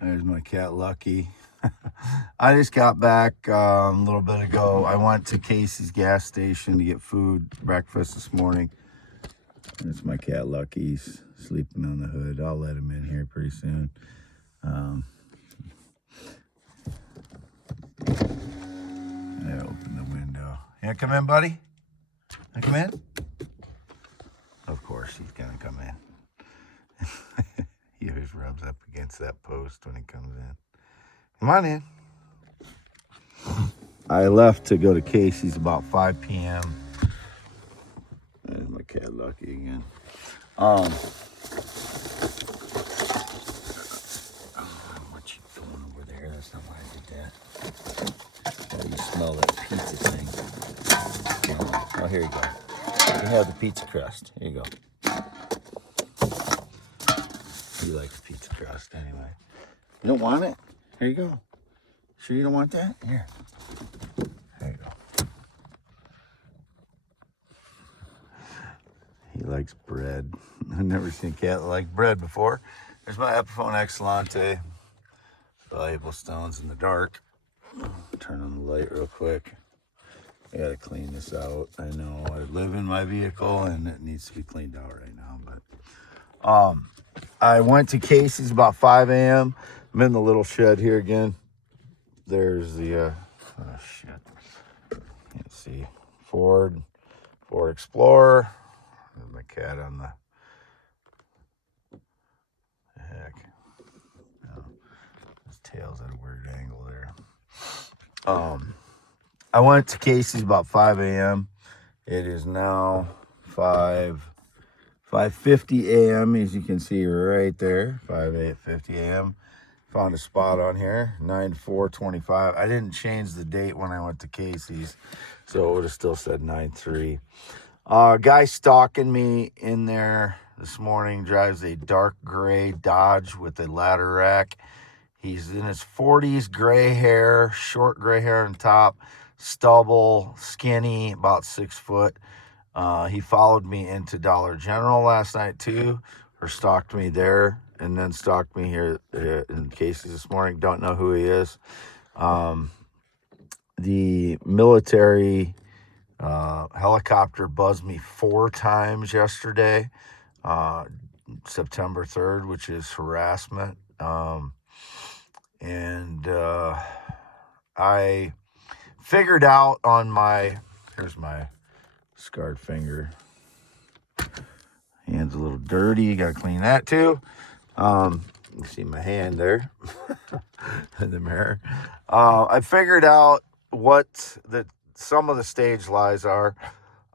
There's my cat Lucky. I just got back a little bit ago. I went to Casey's gas station to get food, breakfast this morning. It's my cat Lucky. He's sleeping on the hood. I'll let him in here pretty soon. I open the window. You come in, buddy? You come in? Of course he's gonna come in. He always rubs up against that post when he comes in. Come on in. I left to go to Casey's about 5 p.m. There's my cat Lucky again. What you doing over there? That's not why I did that. Oh, you smell that pizza thing. Oh, here you go. You have the pizza crust. Here you go. He likes pizza crust anyway. You don't want it? Here you go. Sure you don't want that? Here. There you go. He likes bread. I've never seen a cat like bread before. There's my Epiphone Excellente. Valuable stones in the dark. Turn on the light real quick. I gotta clean this out. I know I live in my vehicle and it needs to be cleaned out right now, but I went to Casey's about 5 a.m. I'm in the little shed here again. There's the oh shit. Can't see. Ford Explorer. There's my cat on the heck. Oh, his tail's at a weird angle there. I went to Casey's about 5 a.m. It is now 5:50 a.m. as you can see right there. 5:50 a.m. Found a spot on here, 9/4/25. I didn't change the date when I went to Casey's, so it would have still said 9/3. Guy stalking me in there this morning drives a dark gray Dodge with a ladder rack. He's in his 40s, gray hair, short gray hair on top, stubble, skinny, about 6 foot. He followed me into Dollar General last night too, or stalked me there, and then stalked me here in Casey's this morning. Don't know who he is. The military helicopter buzzed me 4 times yesterday, September 3rd, which is harassment. I figured out on here's my scarred finger. Hand's a little dirty. Got to clean that too. You see my hand there in the mirror. I figured out what some of the stage lies are.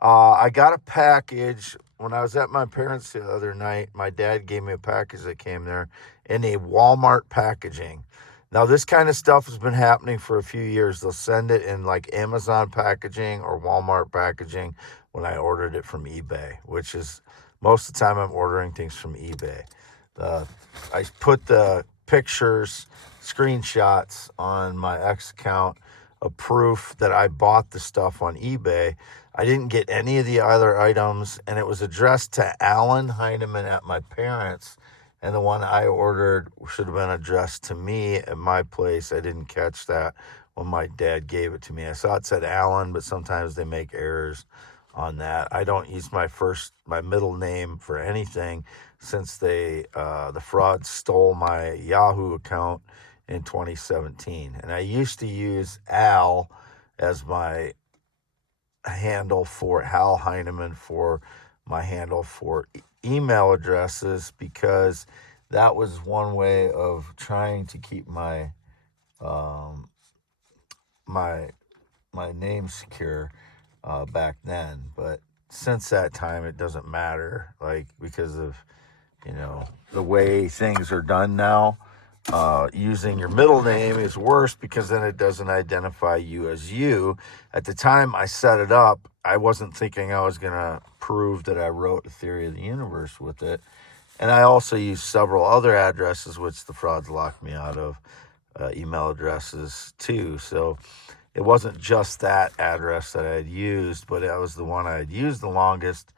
I got a package when I was at my parents' the other night. My dad gave me a package that came there in a Walmart packaging. Now, this kind of stuff has been happening for a few years. They'll send it in like Amazon packaging or Walmart packaging when I ordered it from eBay, which is most of the time I'm ordering things from eBay. I put the pictures, screenshots on my X account of proof that I bought the stuff on eBay. I didn't get any of the other items, and it was addressed to Alan Heineman at my parents'. And the one I ordered should have been addressed to me at my place. I didn't catch that when my dad gave it to me. I saw it said Alan, but sometimes they make errors on that. I don't use my middle name for anything since the fraud stole my Yahoo account in 2017. And I used to use Al as my handle for Hal Heineman for my handle for email addresses, because that was one way of trying to keep my my name secure back then. But since that time, it doesn't matter, like, because of the way things are done now. Using your middle name is worse because then it doesn't identify you as you. At the time I set it up, I wasn't thinking I was going to prove that I wrote a theory of the universe with it. And I also used several other addresses, which the frauds locked me out of, email addresses too. So it wasn't just that address that I had used, but it was the one I had used the longest.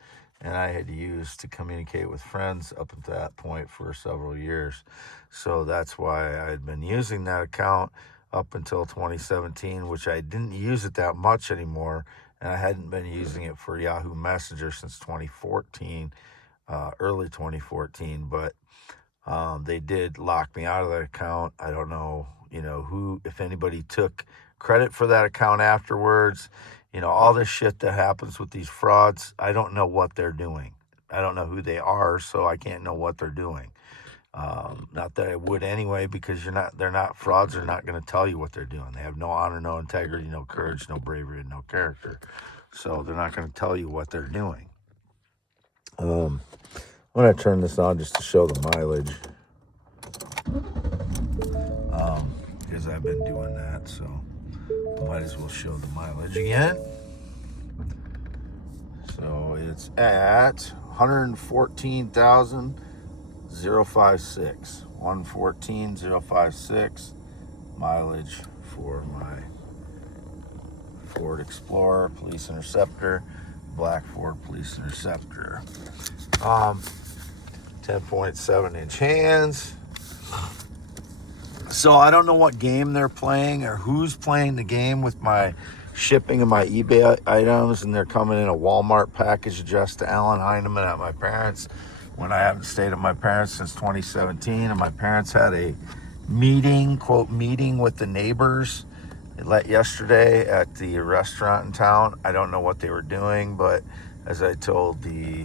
and I had used to communicate with friends up at that point for several years. So that's why I had been using that account up until 2017, which I didn't use it that much anymore, and I hadn't been using it for Yahoo Messenger since 2014, early 2014, but they did lock me out of that account. I don't know, if anybody took credit for that account afterwards. All this shit that happens with these frauds, I don't know what they're doing. I don't know who they are, so I can't know what they're doing. Not that I would anyway, because they're not frauds. They're not going to tell you what they're doing. They have no honor, no integrity, no courage, no bravery, and no character. So they're not going to tell you what they're doing. I'm going to turn this on just to show the mileage. Because I've been doing that, so I might as well show the mileage again. So it's at 114,056. 114,056 mileage for my Ford Explorer Police Interceptor, black Ford Police Interceptor. 10.7 inch hands. So I don't know what game they're playing or who's playing the game with my shipping of my eBay items, and they're coming in a Walmart package addressed to Alan Heineman at my parents' when I haven't stayed at my parents' since 2017, and my parents had a meeting, quote, meeting with the neighbors yesterday at the restaurant in town. I don't know what they were doing, but as I told the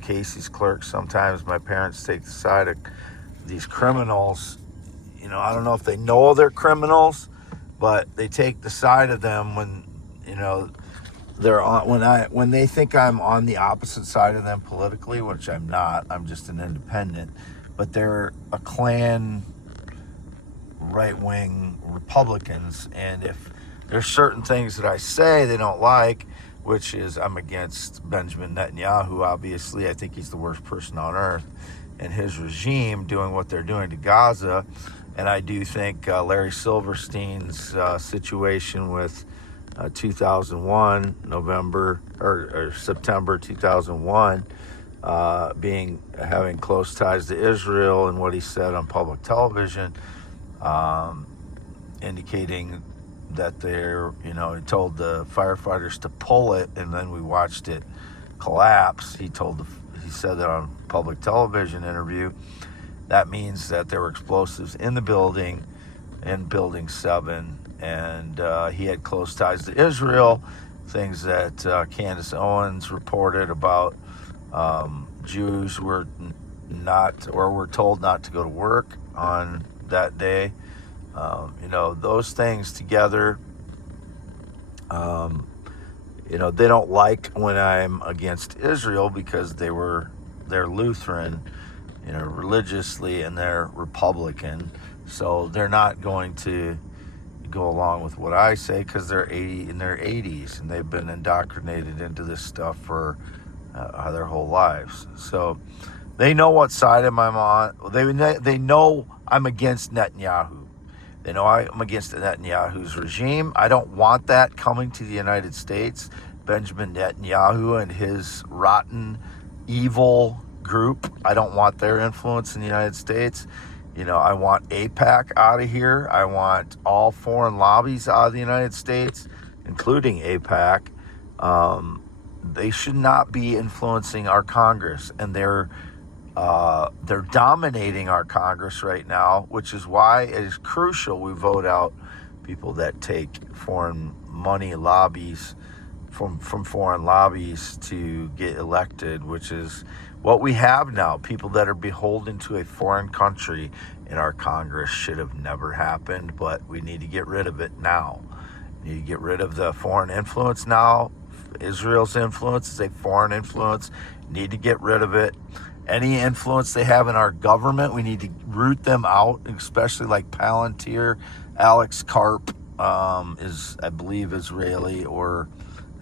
Casey's clerk, sometimes my parents take the side of these criminals. I don't know if they know they're criminals, but they take the side of them when, they're on, when they think I'm on the opposite side of them politically, which I'm not. I'm just an independent, but they're a Klan right-wing Republicans, and if there's certain things that I say they don't like, which is I'm against Benjamin Netanyahu, obviously. I think he's the worst person on earth, and his regime doing what they're doing to Gaza. And I do think Larry Silverstein's situation with 2001, November or September 2001, having close ties to Israel, and what he said on public television, indicating that they're, he told the firefighters to pull it, and then we watched it collapse. He said that on public television interview. That means that there were explosives in the building, in Building 7, and he had close ties to Israel, things that Candace Owens reported about. Jews were told not to go to work on that day. Those things together, they don't like when I'm against Israel because they're Lutheran, religiously, and they're Republican. So they're not going to go along with what I say because they're in their 80s and they've been indoctrinated into this stuff for their whole lives. So they know what side I'm on. They know I'm against Netanyahu. They know I'm against Netanyahu's regime. I don't want that coming to the United States. Benjamin Netanyahu and his rotten, evil group. I don't want their influence in the United States. I want AIPAC out of here. I want all foreign lobbies out of the United States, including AIPAC. They should not be influencing our Congress, and they're dominating our Congress right now, which is why it is crucial we vote out people that take foreign money lobbies from foreign lobbies to get elected, which is what we have now. People that are beholden to a foreign country in our Congress should have never happened, but we need to get rid of it now. We need to get rid of the foreign influence now. Israel's influence is a foreign influence. Need to get rid of it. Any influence they have in our government, we need to root them out, especially like Palantir. Alex Karp is, I believe, Israeli or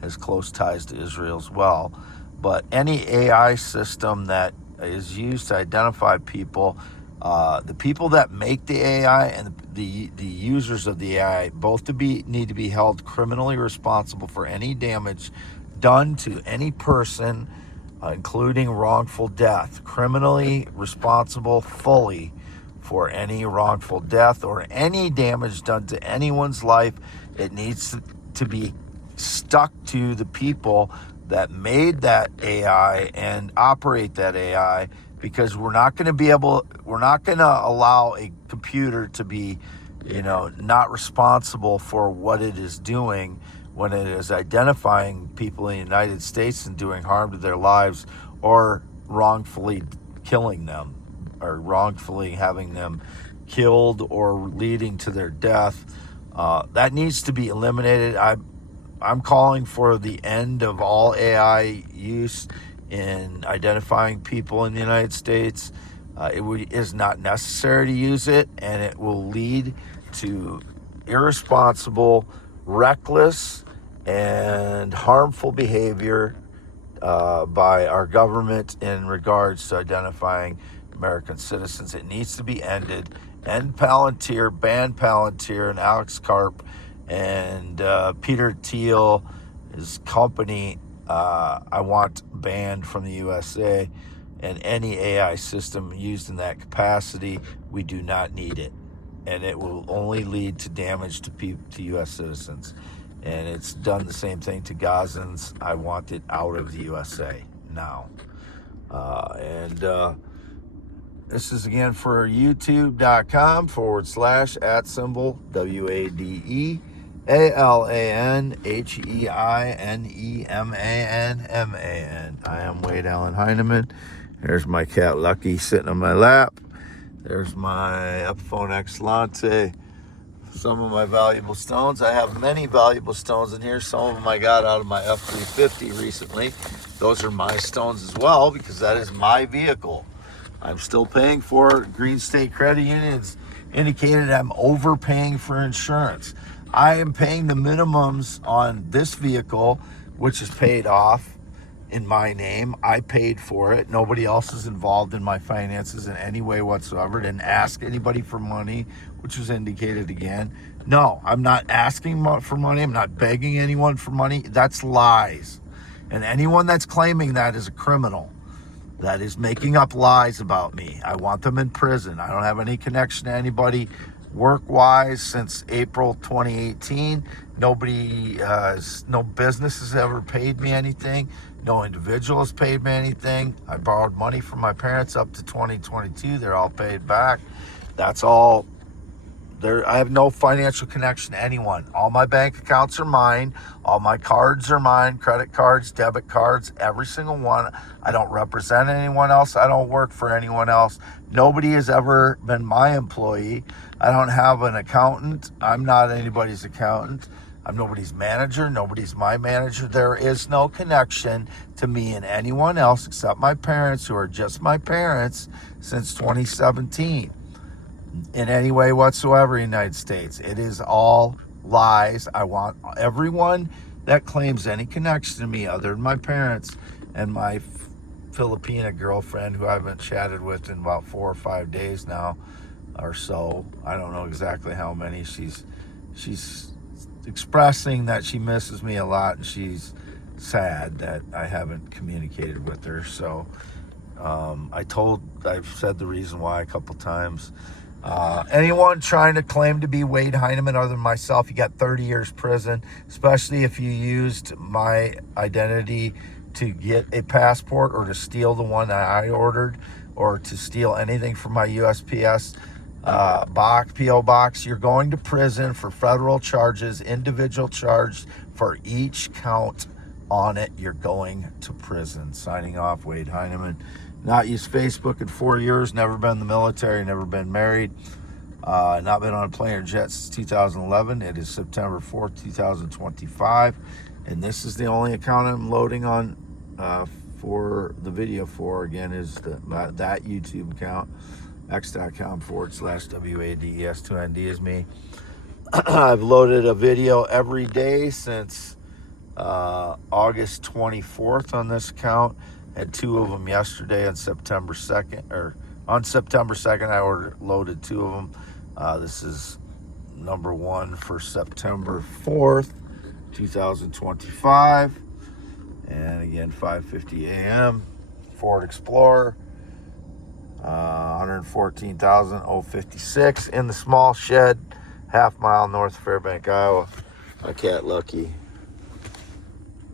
has close ties to Israel as well. But any AI system that is used to identify people, the people that make the AI and the users of the AI, both need to be held criminally responsible for any damage done to any person including wrongful death, criminally responsible fully for any wrongful death or any damage done to anyone's life. It needs to be stuck to the people that made that AI and operate that AI, because we're not going to allow a computer to be, not responsible for what it is doing when it is identifying people in the United States and doing harm to their lives, or wrongfully killing them, or wrongfully having them killed or leading to their death. That needs to be eliminated. I'm calling for the end of all AI use in identifying people in the United States. It is not necessary to use it, and it will lead to irresponsible, reckless, and harmful behavior by our government in regards to identifying American citizens. It needs to be ended. End Palantir, ban Palantir and Alex Karp and Peter Thiel, his company, I want banned from the USA, and any AI system used in that capacity. We do not need it, and it will only lead to damage to U.S. citizens. And it's done the same thing to Gazans. I want it out of the USA now. This is again for youtube.com/@symbol WADEALANHEINEMANMAN. I am Wade Allen Heineman. There's my cat Lucky sitting on my lap. There's my Epiphone Excellente. Some of my valuable stones. I have many valuable stones in here. Some of them I got out of my F-350 recently. Those are my stones as well, because that is my vehicle. I'm still paying for it. Green State Credit Union has indicated I'm overpaying for insurance. I am paying the minimums on this vehicle, which is paid off in my name. I paid for it. Nobody else is involved in my finances in any way whatsoever. Didn't ask anybody for money, which was indicated again. No, I'm not asking for money. I'm not begging anyone for money. That's lies. And anyone that's claiming that is a criminal. That is making up lies about me. I want them in prison. I don't have any connection to anybody work-wise since April 2018. No business has ever paid me anything. No individual has paid me anything. I borrowed money from my parents up to 2022. They're all paid back. That's all. I have no financial connection to anyone. All my bank accounts are mine. All my cards are mine. Credit cards, debit cards, every single one. I don't represent anyone else. I don't work for anyone else. Nobody has ever been my employee. I don't have an accountant. I'm not anybody's accountant. I'm nobody's manager. Nobody's my manager. There is no connection to me and anyone else except my parents, who are just my parents since 2017. In any way whatsoever in the United States. It is all lies. I want everyone that claims any connection to me other than my parents and my Filipina girlfriend, who I haven't chatted with in about 4 or 5 days now or so. I don't know exactly how many. She's expressing that she misses me a lot, and she's sad that I haven't communicated with her. So I've said the reason why a couple times. Anyone trying to claim to be Wade Heineman other than myself, you got 30 years prison, especially if you used my identity to get a passport or to steal the one that I ordered, or to steal anything from my USPS PO box. You're going to prison for federal charges, individual charge for each count on it. You're going to prison. Signing off, Wade Heineman. Not used Facebook in 4 years, never been in the military, never been married, not been on a plane or jet since 2011. It is September 4th, 2025, and this is the only account I'm loading on for the video for. Again, is that YouTube account, x.com/WADES2ND is me. I've loaded a video every day since August 24th on this account. Had 2 of them yesterday on September 2nd, I loaded 2 of them. This is number 1 for September 4th, 2025. And again, 5:50 a.m. Ford Explorer. 114,056 in the small shed, half-mile north of Fairbank, Iowa. My cat Lucky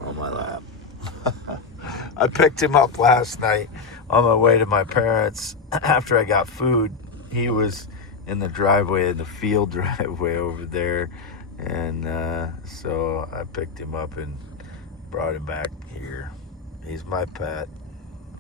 on my lap. I picked him up last night on my way to my parents after I got food. He was in the driveway, in the field driveway over there, and so I picked him up and brought him back here. He's my pet.